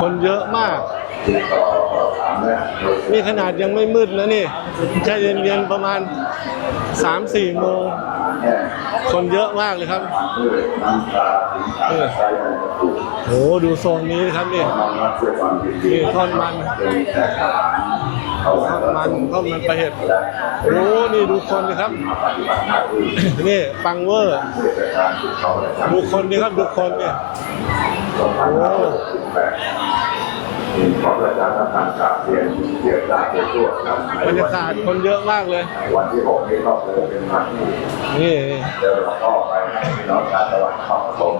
คนเยอะมาก นี่ขนาดยังไม่มืดนะนี่แค่เย็นๆประมาณ 3-4 โมง คนเยอะมากเลยครับโอ้โอ้ดูโซนนี้ครับนี่นี่ทอนมัน ทอดมันทอดมันปลาเห็ดโอ้นี่ดูคนเลยครับ นี่ปังเวอร์ ดูคนนี่ครับดูคนเนี่ยโอ้ขอประชาสัมพันกราบเรียนเกี่ยวกับตัวทั่วครับบรรยากาศคนเยอะมากเลย วันที่หกนี้ก็เป็นวันที่นี่เดินหลวงพ่อไปให้น้องชาวจังหวัดนครปฐม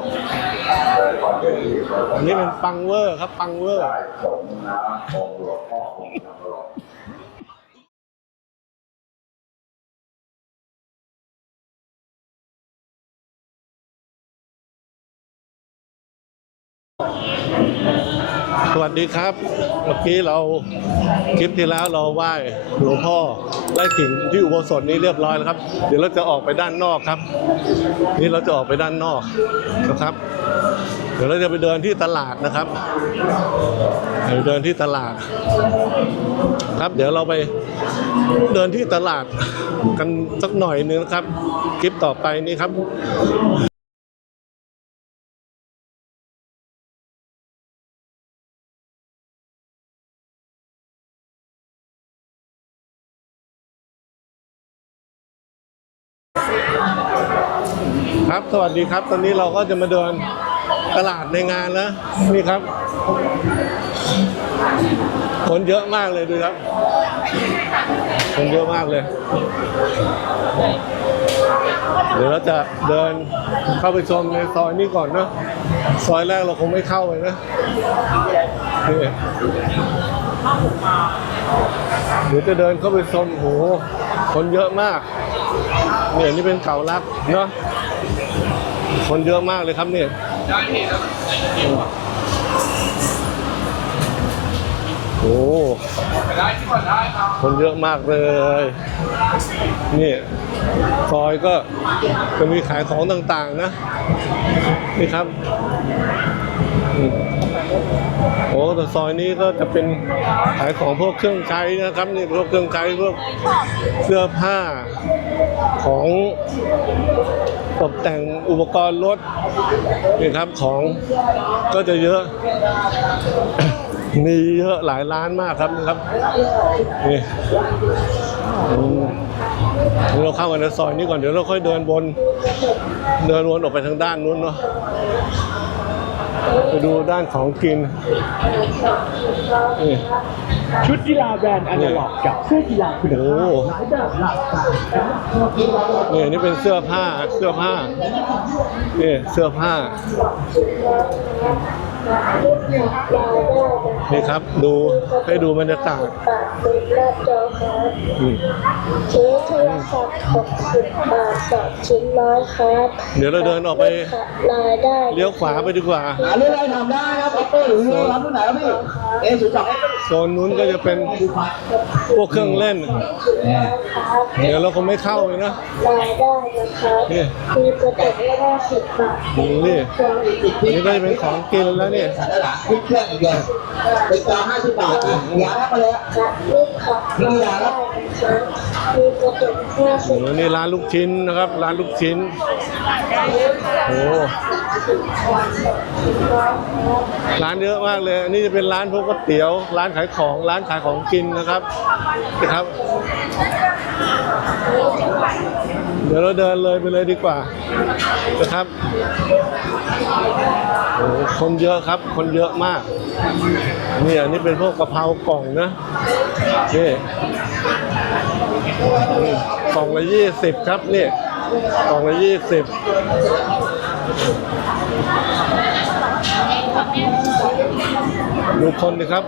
เดินความเป็นที่เพื่ออันนี้เป็นปังเวอร์ครับปังเวอร์ได้สมน้ำองหลวงพ่อองค์จำลอง สวัสดีครับ เมื่อกี้เราคลิปที่แล้วเราไหว้หลวงพ่อไล่ถึงที่อุโบสถนี้เรียบร้อยแล้วครับ เดี๋ยวเราจะออกไปด้านนอกครับ นี่เราจะออกไปด้านนอกนะครับ เดี๋ยวเราจะไปเดินที่ตลาดนะครับไปเดินที่ตลาด ครับ เดี๋ยวเราไปเดินที่ตลาดกันสักหน่อยนึงนะครับ คลิปต่อไปนี้ครับ วัสดีครับ ตอนนี้เราก็จะมาเดินตลาดในงานแล้วนี่ครับ คนเยอะมากเลยดูครับ คนเยอะมากเลย เดี๋ยวเราจะเดินเข้าไปชมในซอยนี้ก่อนเนะซอยแรกเราคงไม่เข้าไปนะนี่เดี๋ยวจะเดินเข้าไปชมโอ้โหคนเยอะมากเนี่ยนี่เป็นเก่ารักเนาะ คนเยอะมากเลยครับเนี่ยโอ้คนเยอะมากเลย นี่ซอยก็จะมีขายของต่างๆนะ นี่ครับโอ้แต่ซอยนี้ก็จะเป็นขายของพวกเครื่องใช้นะครับ นี่พวกเครื่องใช้พวกเสื้อผ้า ของตกแต่งอุปกรณ์รถนี่ครับของก็จะเยอะ มีเยอะหลายร้านมากครับนี่ครับนี่เราเข้ากันในซอยนี้ก่อนเดี๋ยวเราค่อยเดินบน เดินวนออกไปทางด้านนู้นเนาะ ไปดูด้านของกิน นี่ ชุดกีฬาแบรนด์อนาล็อกกับเสื้อกีฬาคุณภาพโอ้ หลายแบบหลากหลายนี่นี่เป็นเสื้อผ้าเสื้อผ้านี่เสื้อผ้า นี่ครับดูให้ดูบรรยากาศปากเป็นหน้าจอครับอืมซื้อโทรศัพท์60บาทสองชิ้นร้อยครับเดี๋ยวเราเดินออกไปรายได้เลี้ยวขวาไปดีกว่าหาเรื่องอะไรทำได้ครับออปเปอร์หรือรับรุ่นไหนครับพี่เอศูนย์สองโซนนู้นก็จะเป็นพวกเครื่องเล่นครับเดี๋ยวเราคงไม่เข้าเลยนะรายได้นะครับนี่มีกระจกละห้าสิบบาทนี่นี่ก็จะเป็นของกินแล้วเนี่ยสารหลังขึ้นเครื่องอีกเลยเป็นจอห้าสิบบาทอะยาแล้วมาเลยและลูกขับรายได้นะครับมีกระจกห้าสิโอ้บโหนี่ร้านลูกชิ้นนะครับ ร้านลูกชิ้นโอ้ร้านเยอะมากเลยอันนี้จะเป็นร้านพวกก๋วยเตี๋ยว ร้านขายของ ร้านขายของกินนะครับนะครับ เดี๋ยวเราเดินเลยไปเลยดีกว่านะครับ โอ้คนเยอะครับ คนเยอะมากนี่อันนี้เป็นพวกกะเพรากล่องนะนี่กล่องละยี่สิบครับนี่กล่องละยี่สิบดูคนดิครับ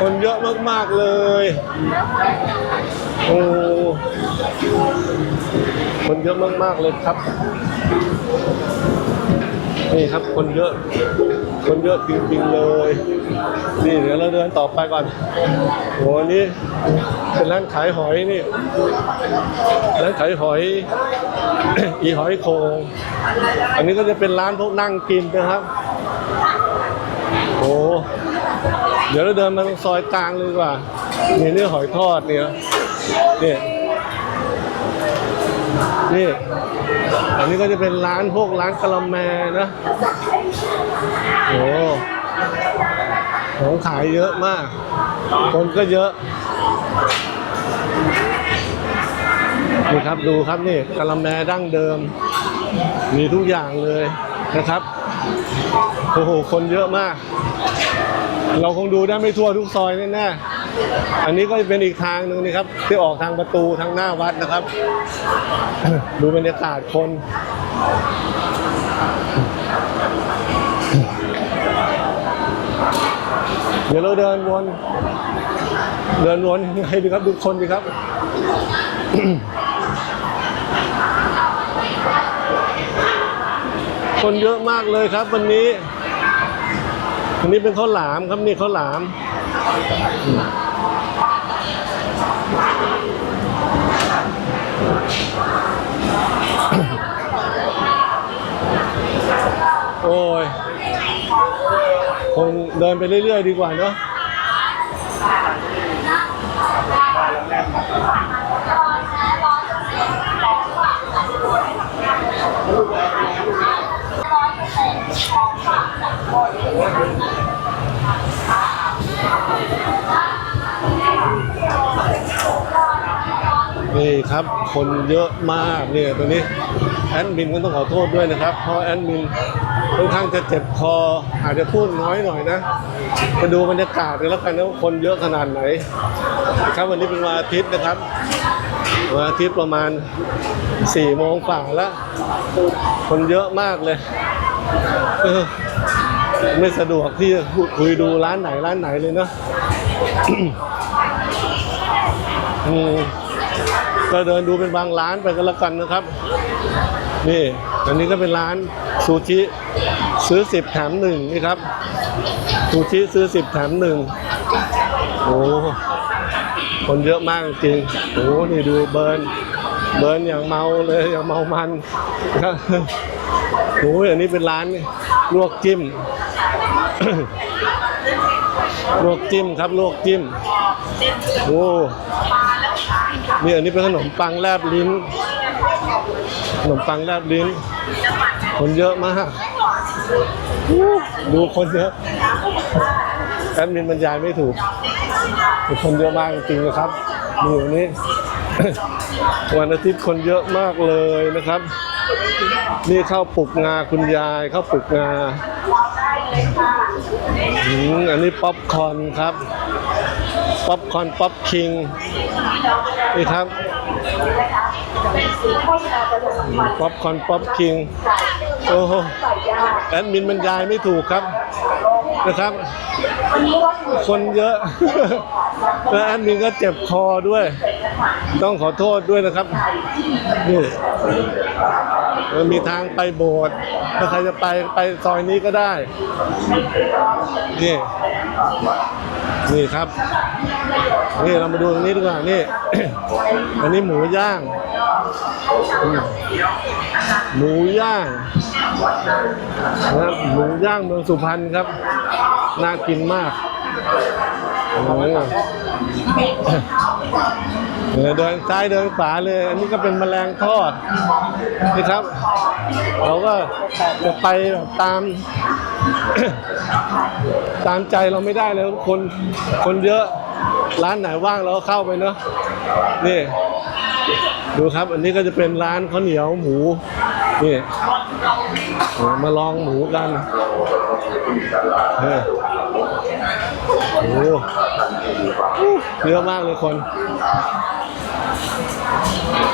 คนเยอะมาก ๆ เลย โอ้ คนเยอะมาก ๆ เลยครับ นี่ครับคนเยอะ คนเยอะจริงๆเลย นี่เดี๋ยวเราเดินต่อไปก่อนโหนนี่เป็นร้านขายหอยนี่ ร้านขายหอย อีหอยโคงอันนี้ก็จะเป็นร้านพวกนั่งกินนะครับเดี๋ยวเราเดินมาตรงซอยกลางเลยดีกว่านี่นี่หอยทอดเนี่ยนี่นี่ อันนี้ก็จะเป็นร้านพวกร้านกะละแมนะโอ้ของขายเยอะมาก คนก็เยอะนี่ครับดูครับนี่กะละแมดั้งเดิม มีทุกอย่างเลยนะครับโอ้โหคนเยอะมาก เราคงดูได้ไม่ทั่วทุกซอยแน่ๆ อันนี้ก็เป็นอีกทางหนึ่งนะครับ ที่ออกทางประตูทางหน้าวัดนะครับ ดูบรรยากาศคนเดี๋ยวเราเดินวน เดินวนยังไงดีครับดูคนดีครับ คนเยอะมากเลยครับวันนี้ วันนี้เป็นข้าวหลามครับนี่ข้าวหลาม โอ้ย คงเดินไปเรื่อย ๆ ดีกว่าเนาะนี่ค ครับ คนเยอะมากเนี่ยตัวนี้แอดมินก็ต้องขอโทษด้วยนะครับ เพราะแอดมินค่อนข้างจะเจ็บคออาจจะพูดน้อยหน่อยนะมาดูบรรยากาศกันแล้วกันนะว่าคนเยอะขนาดไหน ครับวันนี้เป็นวันอาทิตย์นะครับวันอาทิตย์ประมาณ4ี่โมงฝ่าแล้วคนเยอะมากเลยไม่สะดวกที่จะคุยดูร้านไหนร้านไหนเลยเนาะอืม ก็เดินดูเป็นบางร้านไปก็แล้วกันนะครับ นี่อันนี้ก็เป็นร้านซูชิซื้อสิบแถมหนึ่งนี่ครับซูชิซื้อสิบแถมหนึ่งโอ้คนเยอะมากจริงโอ้นี่ดูเบิร์นเบิร์นอย่างเมาเลยอย่างเมามันครับโอ้ยอันนี้เป็นร้านลวกจิ้มลวกจิ้มครับลวกจิ้มโอ้ นี่อันนี้เป็นขนมปังแลบลิ้น ขนมปังแลบลิ้น คนเยอะมาก ดูคนเยอะแอดมินบรรยายไม่ถูก คนเยอะมากจริงๆนะครับนี่วันนี้ วันอาทิตย์คนเยอะมากเลยนะครับ นี่ข้าวปลุกงาคุณยายข้าวปลุกงาอันนี้ป๊อปคอร์นครับ ป๊อปคอร์นป๊อปคิง นี่ครับป๊อปคอร์นป๊อปคิง โอ้โหแอดมินบรรยายไม่ถูกครับนะครับ คนเยอะ แล้วแอดมินก็เจ็บคอด้วย ต้องขอโทษด้วยนะครับนี่เออมีทางไปโบสถ์ถ้าใครจะไปไปซอยนี้ก็ได้นี่ นี่ครับ นี่เรามาดูตรงนี้ดีกว่า นี่ อันนี้หมูย่าง หมูย่างนะครับหมูย่างเมืองสุพรรณครับ น่ากินมาก เออเดินซ้ายเดินขวาเลย อันนี้ก็เป็นแมลงทอดนี่ครับ เราก็จะไปแบบตาม ตามใจเราไม่ได้เลยคนคนเยอะร้านไหนว่างเราก็เข้าไปเนอะนี่ ดูครับ อันนี้ก็จะเป็นร้านข้าวเหนียวหมูนี่มาลองหมูกันเออ โอ้เยอะมากเลยคน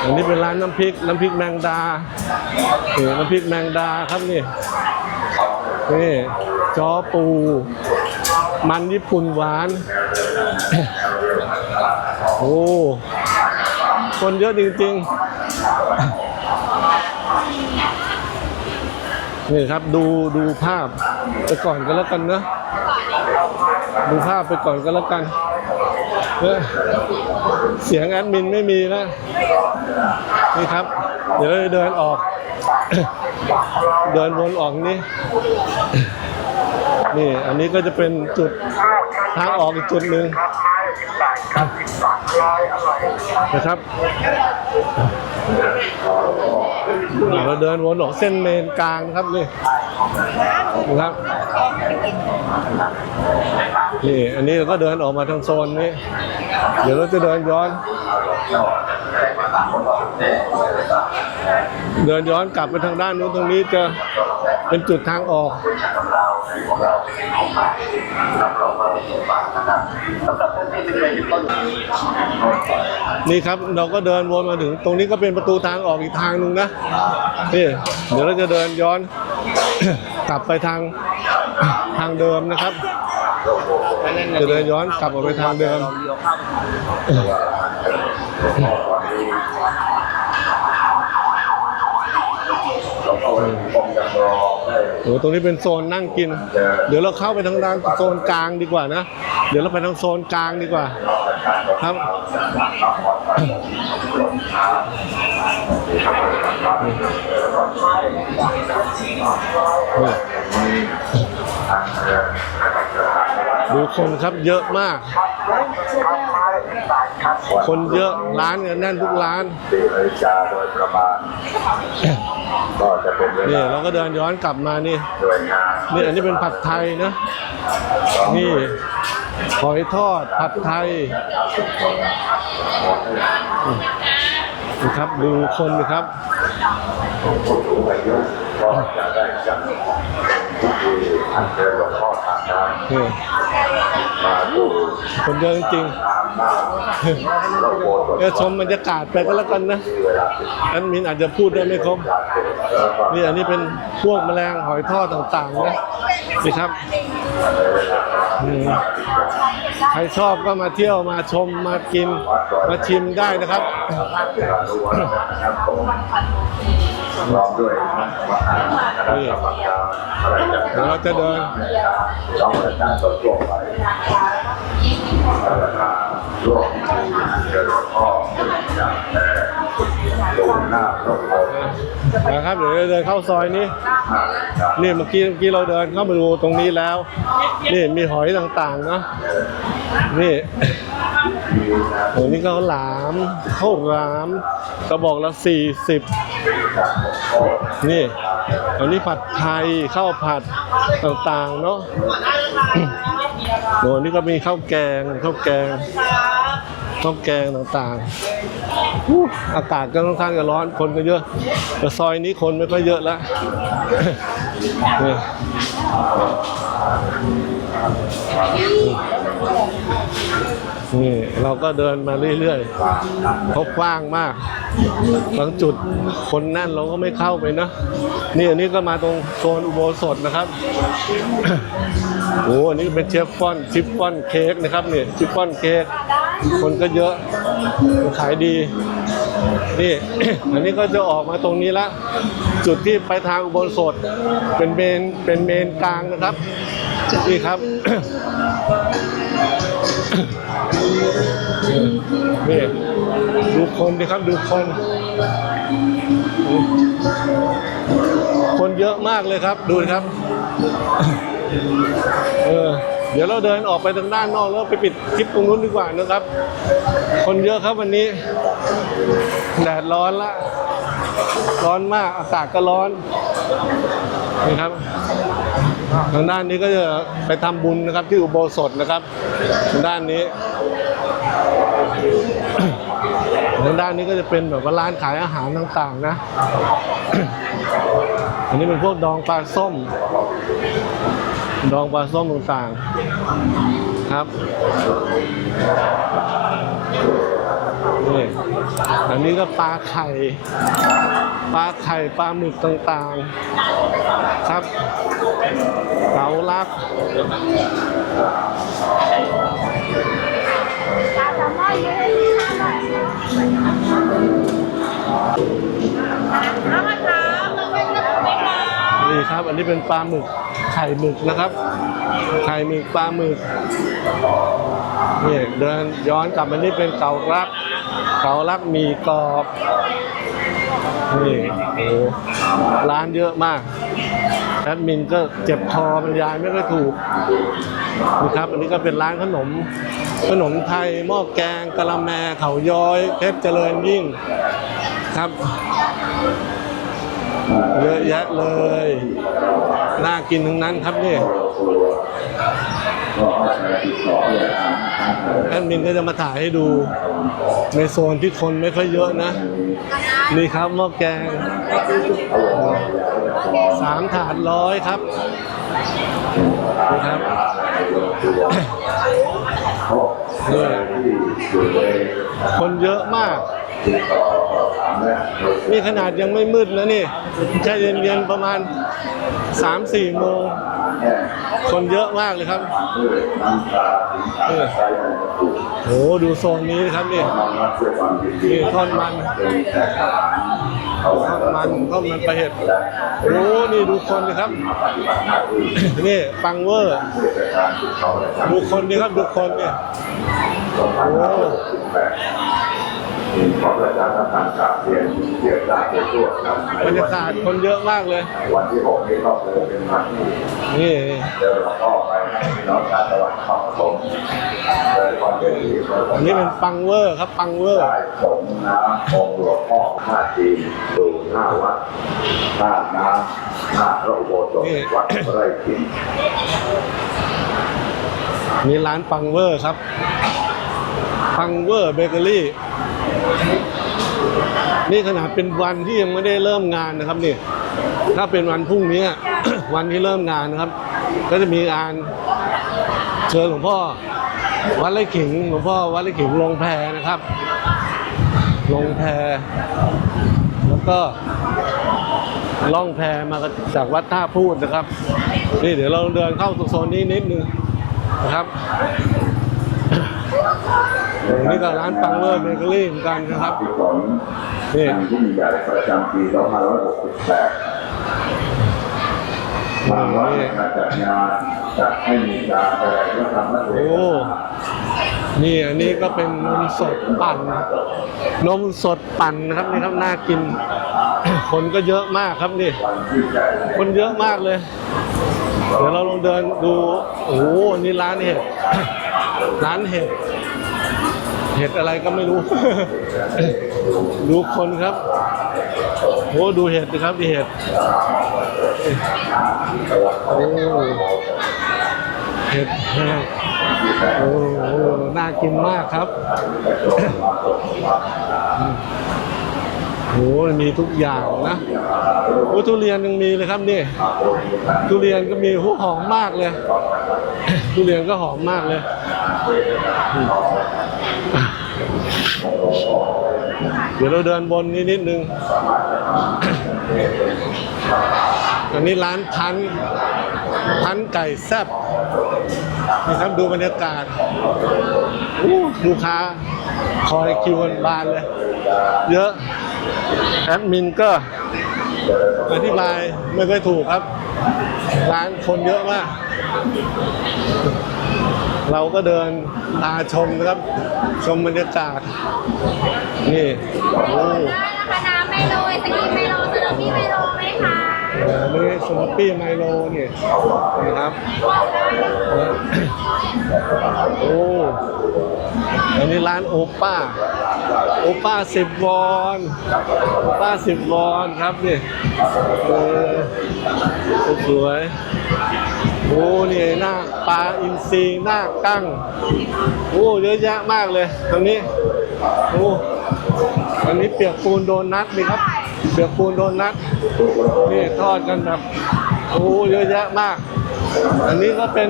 อันนี้เป็นร้านน้ำพริกน้ำพริกแมงดาน้ำพริกแมงดาครับนี่นี่จอปู มันญี่ปุ่นหวาน โอ้ คนเยอะจริงๆ นี่ครับดูดูภาพไปก่อนก็แล้วกันนะดูภาพไปก่อนก็แล้วกันเออเสียงแอดมินไม่มีแล้วนี่ครับ เดี๋ยวเราจะเดินออก เดินวนออกนี่นี่ อันนี้ก็จะเป็นจุดทางออกอีกจุดหนึ่ง นะครับเราเดินวนออกเส้นเมนกลางนะครับนี่นะครับนี่อันนี้เราก็เดินออกมาทางโซนนี้ เดี๋ยวเราจะเดินย้อน เดินย้อนกลับไปทางด้านนู้นตรงนี้จะเป็นจุดทางออกนี่คนี่ครับเราก็เดินวนมาถึง ตรงนี้ก็เป็นประตูทางออกอีกทางหนึ่งนะนี่เดี๋ยวเราจะเดินย้อน กลับไปทางทางเดิมนะครับจะเดินย้อนกลับออกไปทางเดิม อ้ตรงนี้เป็นโซนนั่งกิน เดี๋ยวเราเข้าไปทางด้านโซนกลางดีกว่านะ เดี๋ยวเราไปทางโซนกลางดีกว่า ครับ ดูคนครับเยอะมาก คนเยอะร้านกันแน่นทุกร้านสี่นาฬิกาโดยประมาณก็จะเป็นเวนี่ลาเราก็เดินย้อนกลับมานี่นี่อันนี้เป็นผัดไทยนะนี่หอยทอดผัดไทยนะครับดูคนนะครับผู้สูงอายุก็จะได้จัดพิธีอัญเชิญหลวงพ่อ น้นี่ำมาดูคนเยอะจริงน้ำหน้าพระโบสถ์ๆเออชมบรรยากาศไปก็แล้วกันนะที่เวลาสิบอันมินอาจจะพูดได้ไม่ครบนาทีแล้วก็นี่อันนี้เป็นพวกแมลงหอยทอดต่างๆนะนี่ครับอืม ใครชอบก็มาเที่ยวมาชมมากินมาชิมได้นะครับเรู้ว่านะครับผมพร้อมด้วยคณะกรรมการอะไรจะเดี๋ยวเราจะเดินร้องประการตัวตัวไป ร่วมเชิญหลวงพ่อจากแต่ดูหน้าพระโบสถ์นะครับเดี๋ยวเราเดินเข้าซอยนี้ นี่เมื่อกี้เมื่อกี้เราเดินเข้ามาดูตรงนี้แล้ว นี่มีหอยต่างๆเนาะนี่โอ้นี่ข้าวหลามข้าวหลามกระบอกละสี่สิบนี่อันนี้ผัดไทยข้าวผัดต่างๆเนาะโอ้นี่ก็มีข้าวแกงข้าวแกง ข้าวแกงต่างๆ อากาศก็ค่อนข้างจะร้อนคนก็เยอะ แต่ซอยนี้คนไม่ค่อยเยอะแล้วนี่เราก็เดินมาเรื่อยๆเขากว้างมาก บางจุดคนแน่นเราก็ไม่เข้าไปนะนี่อันนี้ก็มาตรงโซนอุโบสถนะครับโอ้อันนี้เป็นเชฟฟอนชิฟฟอนเค้กนะครับนี่ชิฟฟอนเค้ก คนก็เยอะขายดี นี่ อันนี้ก็จะออกมาตรงนี้ละ จุดที่ไปทางอุโบสถเป็นเมนเป็นเมนกลางนะครับนี่ครับนี่ดูคนดิครับดูคน คนเยอะมากเลยครับ ดูครับ เออ เดี๋ยวเราเดินออกไปทางด้านนอกแล้วไปปิดคลิปตรงนู้นดีกว่านะครับ คนเยอะครับวันนี้แดดร้อนละ ร้อนมากอากาศก็ร้อนนี่ครับทางด้านนี้ก็จะไปทำบุญนะครับที่อุโบสถนะครับทางด้านนี้ทางด้านนี้ก็จะเป็นแบบว่าร้านขายอาหารต่างๆนะ อันนี้เป็นพวกดองปลาส้ม ดองปลาส้มต่างๆครับนี่อันนี้ก็ปลาไข่ปลาไข่ปลาหมึกต่างๆ ครับเกาลักนี่ครับ อันนี้เป็นปลาหมึก ข่หมึกนะครับ ไข่หมึกปลาหมึกนี่เดินย้อนกลับมานี่เป็นเกาลัก เกาลักมีกรอบนี่โอ้โหร้านเยอะมากแอดมินก็เจ็บคอบรรยายไม่ค่อยถูกนะครับ อันนี้ก็เป็นร้านขนม ขนมไทยหม้อแกงกะละแมเขาย้อยเพชรเจริญยิ่งครับเยอะแยะเลย น่ากินทั้งนั้นครับนี่แอดมินก็จะมาถ่ายให้ดูในโซนที่คนไม่ค่อยเยอะนะ นี่ครับหม้อแกงสามถาดร้อยครับนี่ครับนี่คนเยอะมาก นี่ขนาดยังไม่มืดนะนี่แค่เย็นๆประมาณ 3-4 โมง คนเยอะมากเลยครับเออโหดูโซนนี้นะครับนี่นี่ทอดมันทอดมันทอดมันปลาเห็ดโอ้นี่ดูคนเลยครับ นี่ปังเวอร์ ดูคนนี่ครับดูคนเนี่ยโอ้ ขอประชาสัมพันธ์กราบเรียนเรียนราชทั่วครับบรรยากาศคนเยอะมากเลย วันที่หกนี้ก็คือเป็นวันที่นี่เดินหลวงพ่อไปให้พี่น้องชาวจังหวัดนครปฐมเดินความเป็นที่เพื่ออันนี้เป็นปังเวอร์ครับปังเวอร์ได้สมน้ำองค์หลวงพ่อท่าจีนสู่หน้าวัดท่าน้ำหน้าพระอุโบสถวัดไร่ขิงนี่ร้านปังเวอร์ครับปังเวอร์เบเกอรี่ นี่ขนาดเป็นวันที่ยังไม่ได้เริ่มงานนะครับนี่ถ้าเป็นวันพรุ่งนี้ วันที่เริ่มงานนะครับ ก็จะมีงานเชิญหลวงพ่อ วัดไร่ขิงหลวงพ่อวัดไร่ขิงลงแพนะครับ ลงแพแล้วก็ล่องแพมาจากวัดท่าพูดนะครับ นี่เดี๋ยวเราเดินเข้าโซนนี้นิดนึงนะครับ นี่ก็ร้านปังเวอร์เบเกอรี่เหมือนกันนะครับที่สองนี่งานที่มีใหญ่ประจำปี2568ทางวัดในการจัดงานจัดให้มีการแสดงพระธรรมโอ้นานี่อันนี้ก็เป็นนมสดปั่น นมสดปั่นนะครับนี่ครับน่ากิน คนก็เยอะมากครับนี่ คนเยอะมากเลย เดี๋ยวเราลองเดินดู โอ้โหนี่ร้านเห็ด ร้านเห็ด เห็ดอะไรก็ไม่รู้ ดูคนครับโอ้ดูเห็ดดิครับดิเห็ดโอ้เห็ดโอ้โหน่ากินมากครับโอ้โหมีทุกอย่างนะโอ้ทุเรียนยังมีเลยครับนี่ ทุเรียนก็มีหูหอมมากเลย ทุเรียนก็หอมมากเลย เดี๋ยวเราเดินบนนี้นิดนึง อันนี้ร้านพัน พันไก่แซ่บนี่ครับดูบรรยากาศอู้ลูกค้าคอยคิวกันบานเลย เยอะ แอดมินก็ อธิบายไม่ค่อยถูกครับ ร้านคนเยอะมาก เราก็เดินตาชมนะครับ ชมบรรยากาศ นี่โอ้ได้นะคะน้ำไมโลไอศกรีมไมโลสโนปี้ไมโลไหมคะเอ่อนี่สโนปี้ไมโลนี่นะครับ โอ้อันนี้ร้านโอป้าโอป้าสิบวอนป้าสิบวอนครับนี่เออสวยโอ้นี่หน้าปลาอินทรีหน้ากั้งโอ้เยอะแยะมากเลยตรงนี้โอ้อันนี้เปียกปูนโดนัทนี่ครับเปียกปูนโดนัทนี่ทอดกันแบบโอ้เยอะแยะมาก อันนี้ก็เป็น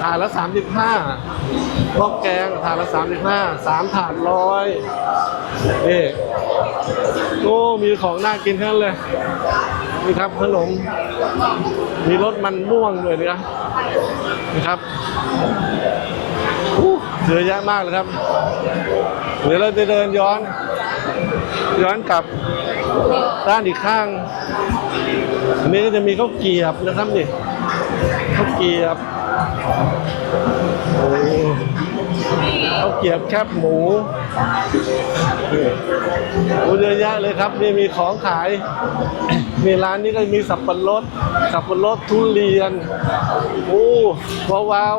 ถาดละสามสิบห้าพวกแกงถาดละสามสิบห้าสามถาดร้อยนี่โอ้มีของน่ากินทั้งเลย นี่ครับขนม มีรสมันม่วงด้วยนะนี่ครับเยอะแยะมากเลยครับ เดี๋ยวเราจะเดินย้อน ย้อนกลับด้านอีกข้าง อันนี้ก็จะมีข้าวเกียบนะครับนี่ข้าวเกียบโอ้ข้าวเกียบแคบหมูนี่โอ้เยอะแยะเลยครับ นี่มีของขายนี่ร้านนี้ก็มีสับปะรด สับปะรดทุเรียน โอ้ว้าว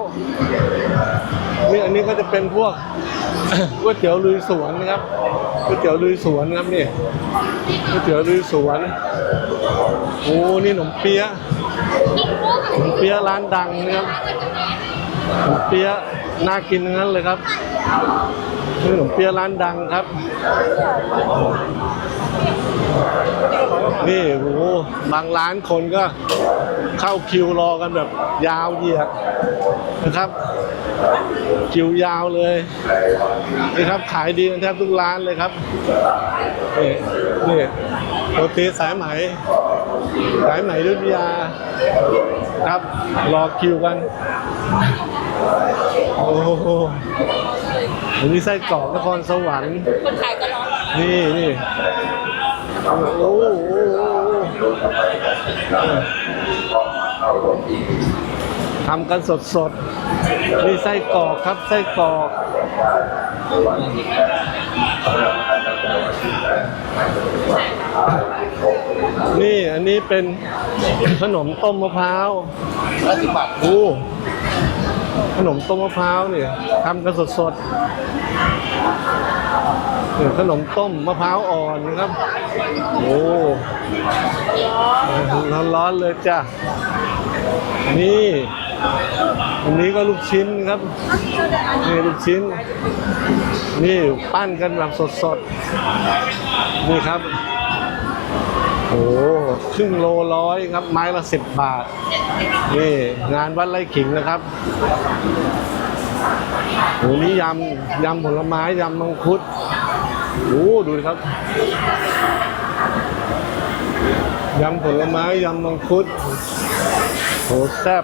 นี่อันนี้ก็จะเป็นพวกก๋วยเตี๋ยวลุยสวนนะครับก๋วยเตี๋ยวลุยสวนครับนี่ก๋วยเตี๋ยวลุยสวนโอ้นี่ขนมเปี๊ยะขนมเปี๊ยะร้านดังนะครับขนมเปี๊ยะน่ากินทั้งนั้นเลยครับนี่ขนมเปี๊ยะร้านดังครับ นี่โอ้บางร้านคนก็เข้าคิวรอกันแบบยาวเหยียดนะครับ คิวยาวเลยนี่ครับขายดีกันแทบทุกร้านเลยครับนี่นี่โรตีสายไหมสายไหมอยุทธยาครับรอคิวกันโอ้โหอันนี้ไส้กรอกนครสวรรค์คนขายก็ร้อนนี่นี่โอ้โห ทำกันสดสดๆนี่ไส้กรอกครับไส้กรอกนี่อันนี้เป็นขนมต้มมะพร้าวร้อยสิบบาทโอ้ขนมต้มมะพร้าวเนี่ยทำกันสดสดเนี่ยขนมต้มมะพร้าวอ่อนนะครับ โอ้ร้อนร้อนๆเลยจ้ะนี่ อันนี้ก็ลูกชิ้นครับ นี่ลูกชิ้น นี่ปั้นกันแบบสดๆ นี่ครับ โอ้ครึ่งโลร้อยครับ ไม้ละสิบบาท นี่งานวัดไร่ขิงนะครับโอ้นี่ยำยำผลไม้ยำมังคุดโอ้ดูดิครับยำผลไม้ยำมังคุด โหแซ่บ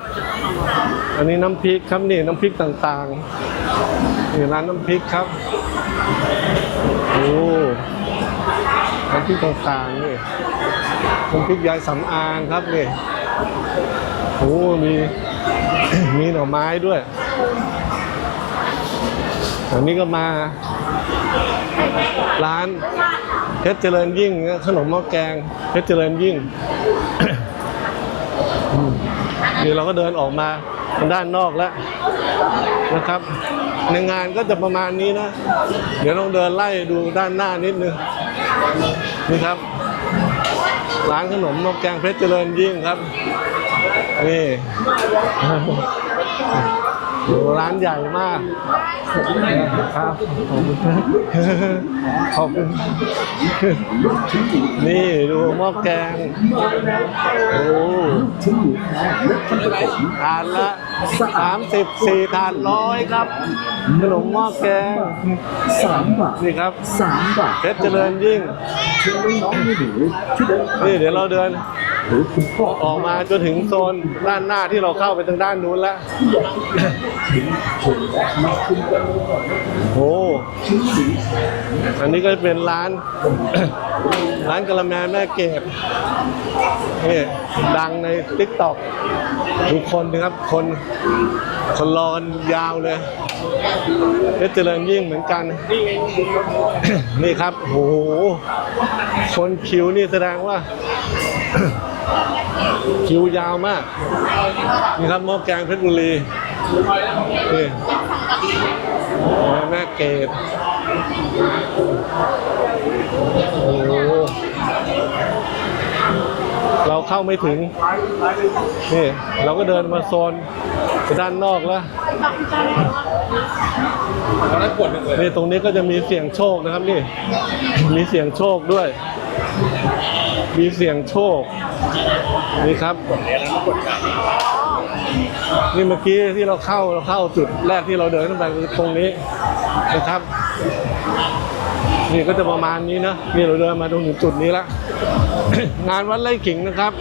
อันนี้น้ำพริกครับนี่น้ำพริกต่างๆนี่ร้านน้ำพริกครับโอ้น้ำพริกต่างๆนี่น้ำพริกยายสำอางครับนี่โอ้มีมีหน่อไม้ด้วยอันนี้ก็มาร้านเพชรเจริญยิ่งขนมหม้อแกงเพชรเจริญยิ่ง นี่เราก็เดินออกมาด้านนอกแล้วนะครับ ในงานก็จะประมาณนี้นะ เดี๋ยวลองเดินไล่ดูด้านหน้านิดนึงนี่ครับ ร้านขนมนกแกงเพชรเจริญยิ่งครับ นี่ โอ้ร้านใหญ่มาก ครับ ขอบคุณครับขอบคุณนี่ดูหม้อแกง โอ้ถานละสามสิบสี่ถานร้อยครับ ขนมหม้อแกงสามบาทนี่ครับสามบาทเพชรเจริญยิ่งเชิญน้องๆหนูๆที่เดินผ่านนี่เดี๋ยวเราเดินหรื ออกมาจนถึงโซนด้านหน้าที่เราเข้าไปทางด้านนู้นแล้วถึงผมมาคุณกันโอ้ชิ้นสีอันนี้ก็เป็นร้าน ร้านกะละแมแม่เก็บนี่ดังในทิกต็อกทุกคนนะครับ คนคนรอนยาวเลยเพชรเจริญยิ่งเหมือนกัน นี่ครับโอ้โหคนคิวนี่แสดงว่า คิวยาวมาก นี่ครับหม้อแกงเพชรบุรีนี่แม่เกดโอ้โหเราเข้าไม่ถึง นี่ เราก็เดินมาโซนไปด้านนอกแล้ว นี่ตรงนี้ก็จะมีเสียงโชคนะครับนี่ มีเสียงโชคด้วย มีเสียงโชค นี่ครับ นี่เมื่อกี้ที่เราเข้าเราเข้าจุดแรกที่เราเดินขึ้นไปคือตรงนี้นะครับ นี่ก็จะประมาณนี้นะนี่เราเดินมาตรงถึงจุดนี้แล้วงานวัดไร่ขิงนะครับ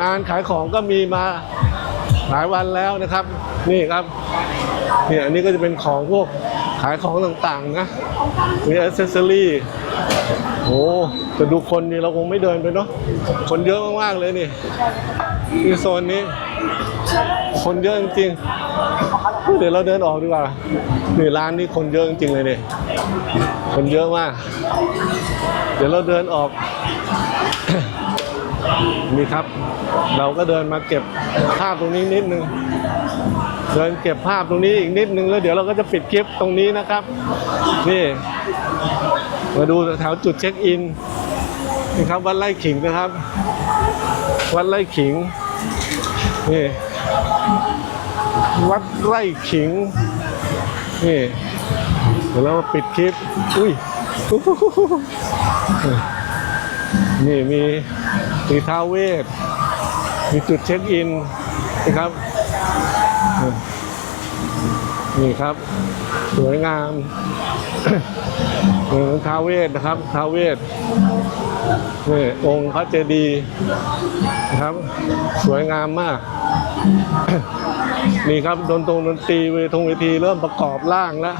งานขายของก็มีมาหลายวันแล้วนะครับ นี่ครับเนี่ยอันนี้ก็จะเป็นของพวก ขายของต่างๆนะ มีอ c เซสซอรี่ โอ้แต่ดูคนนี่เราคงไม่เดินไปเนาะ คนเยอะมากๆเลยนี่ที่โซนนี้ คนเยอะจริงๆเดี๋ยวเราเดินออกดีกว่า นี่ร้านนี้คนเยอะจริงๆเลยเนี่ยคนเยอะมาก เดี๋ยวเราเดินออก นี่ครับ เราก็เดินมาเก็บภาพตรงนี้นิดนึง เดินเก็บภาพตรงนี้อีกนิดนึงแล้วเดี๋ยวเราก็จะปิดคลิปตรงนี้นะครับ นี่ มาดูแถวจุดเช็คอินนี่ครับวัดไร่ขิงนะครับ วัดไร่ขิงนี่วัดไร่ขิงนี่เดี๋ยวเรามาปิดคลิป อุ้ยนี่มี มีท้าเวท มีจุดเช็คอินนะครับ นี่ครับ สวยงามเหมือนท้าเวทนะครับท้าเวทนี่องค์พระเจดีย์นะครับ สวยงามมาก นี่ครับดนตรงดนตรีเวทงเวทีเริ่มประกอบร่างแล้ว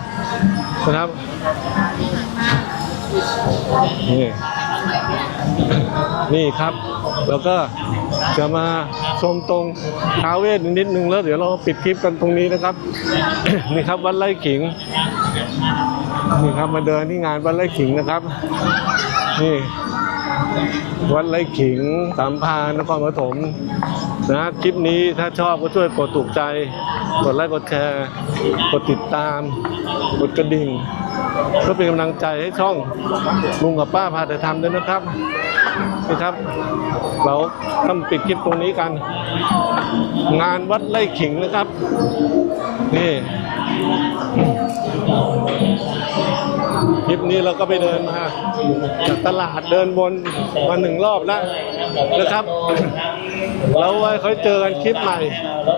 นะครับนี่ นี่ครับ แล้วก็จะมาชมตรงท้าเวทนิดนึงแล้วเดี๋ยวเราปิดคลิปกันตรงนี้นะครับ นี่ครับวัดไร่ขิงนี่ครับมาเดินที่งานวัดไร่ขิงนะครับ นี่ วัดไร่ขิง สามพานนครปฐมนะคลิปนี้ถ้าชอบก็ช่วยกดถูกใจ กดไลค์กดแชร์ กดติดตาม กดกระดิ่งเพื่อเป็นกำลังใจให้ช่องลุงกับป้าพาแต่ทำด้วยนะครับนี่ครับ เราต้องปิดคลิปตรงนี้กัน งานวัดไร่ขิงนะครับ นี่ คลิปนี้เราก็ไปเดินมาจากตลาดเดินวนมาหนึ่งรอบแล้วนะครับแล้วไว้ค่อยเจอกันคลิปใหม่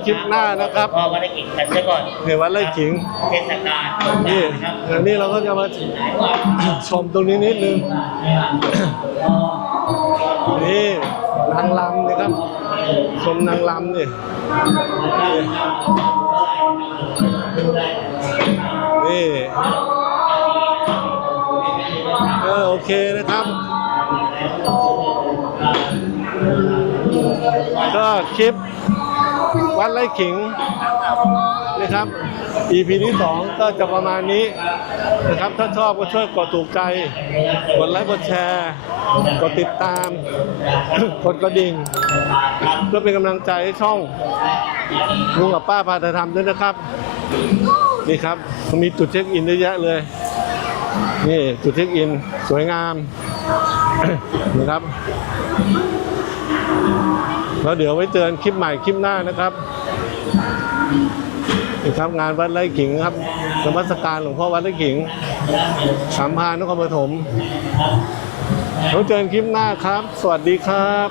คลิปหน้านะครับพอวันได้กินกันซะก่อนเดี๋ยววัดไร่ขิงเทศกาลนี่อันนี้เราก็จะมาชมตรงนี้นิดนึงนี่นางลำนะครับ ชมนางลำนี่นี่ เออโอเคนะครับ ก็คลิปวัดไร่ขิงนะครับ EP ที่สองก็จะประมาณนี้นะครับ ถ้าชอบก็ช่วยกดถูกใจ กดไลค์กดแชร์ กดติดตาม กดกระดิ่งเพื่อเป็นกำลังใจให้ช่องลุงกับป้าพาถ่ายทำด้วยนะครับ นี่ครับมีจุดเช็คอินเยอะแยะเลย นี่จุดเช็คอิน สวยงามนะครับ แล้วเดี๋ยวไว้เจอนคลิปใหม่คลิปหน้านะครับนี่ครับงานวัดไร่ขิงครับนมัสการหลวงพ่อวัดไร่ขิง สามพานนครปฐมแล้วเจอกันคลิปหน้าครับ สวัสดีครับ